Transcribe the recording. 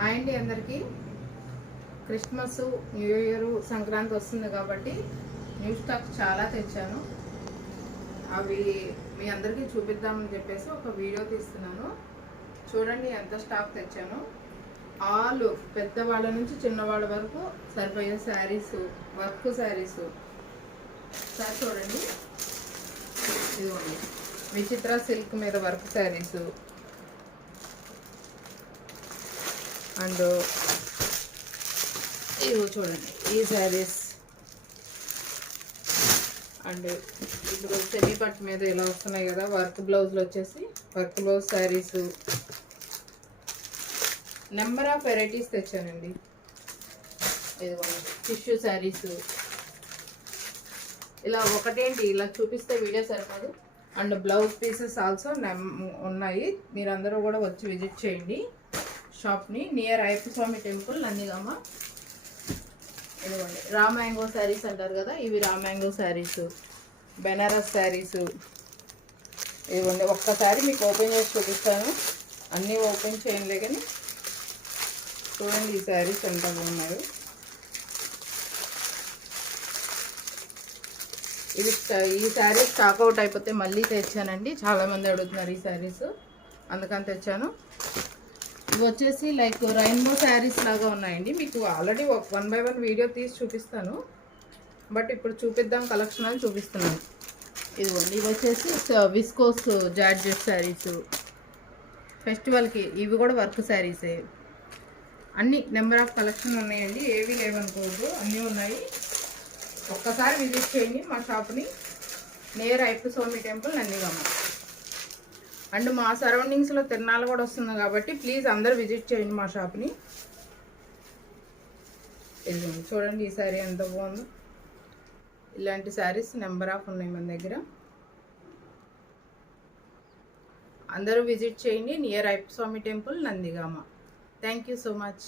Hi అండి అందరికీ. Christmas, new year, Sankranti వస్తుంది కాబట్టి న్యూ స్టాక్ చాలా తెచ్చాను. అవి మీ అందరికీ చూపిద్దామని చెప్పేసి ఒక వీడియో తీస్తున్నాను. చూడండి ఎంత స్టాక్ తెచ్చాను. ఆల్ పెద్దవాళ్ళ నుంచి చిన్నవాళ్ళ వరకు సరిపోయే శారీస్, వర్క్ శారీస్. సార్ చూడండి, ఇదిగోండి విచిత్ర సిల్క్ మీద వర్క్ శారీస్ అండ్ ఇవి చూడండి ఈ శారీస్. అండ్ ఇప్పుడు సెమీ పట్టు మీద ఇలా వస్తున్నాయి కదా వర్క్ బ్లౌజ్లు వచ్చేసి work blouse saris. Number of varieties తెచ్చానండి. ఇదిగోండి టిష్యూ శారీస్. ఇలా ఒకటేంటి ఇలా చూపిస్తే వీడియో సరిపోదు. అండ్ బ్లౌజ్ పీసెస్ ఆల్సో ఉన్నాయి. మీరందరూ కూడా వచ్చి విజిట్ చేయండి షాప్ని. Near Ayyappa Swami temple, Nandigama. ఇదిగోండి రా మ్యాంగో శారీస్ అంటారు కదా, ఇవి రా మ్యాంగో శారీస్, బెనారస్ శారీస్. ఇదిగోండి ఒక్కసారి మీకు ఓపెన్ చేసి చూపిస్తాను. అన్నీ ఓపెన్ చేయండి కానీ చూడండి ఈ శారీస్ ఎంత బాగున్నాయి. ఇవి ఈ శారీస్ స్టాక్ అవుట్ అయిపోతే మళ్ళీ తెచ్చానండి. చాలామంది అడుగుతున్నారు ఈ శారీస్, అందుకని తెచ్చాను. ఇవి వచ్చేసి లైక్ రెయిన్బో శారీస్ లాగా ఉన్నాయండి. మీకు ఆల్రెడీ 1 by 1 వీడియో తీసి చూపిస్తాను, బట్ ఇప్పుడు చూపిద్దాం కలెక్షన్ అని చూపిస్తున్నాను. ఇదిగోండి ఇవి వచ్చేసి విస్కోస్ జార్జెట్ శారీస్. ఫెస్టివల్కి ఇవి కూడా వర్క్ శారీసే. అన్ని నెంబర్ ఆఫ్ కలెక్షన్ ఉన్నాయండి, ఏవి లేవనుకోవద్దు, అన్నీ ఉన్నాయి. ఒక్కసారి విజిట్ చేయండి మా షాప్ని. Near Ayyappa Swami temple, Nandigama. And మా సరౌండింగ్స్లో తిరునాళ్ళు కూడా వస్తుంది కాబట్టి ప్లీజ్ అందరూ విజిట్ చేయండి మా షాప్ని. ఇదిగోండి చూడండి ఈ శారీ ఎంత బాగుందో. ఇలాంటి శారీస్ నెంబర్ ఆఫ్ ఉన్నాయి మన దగ్గర. అందరూ విజిట్ చేయండి. Near Ayyappa Swami temple, Nandigama. Thank you so much.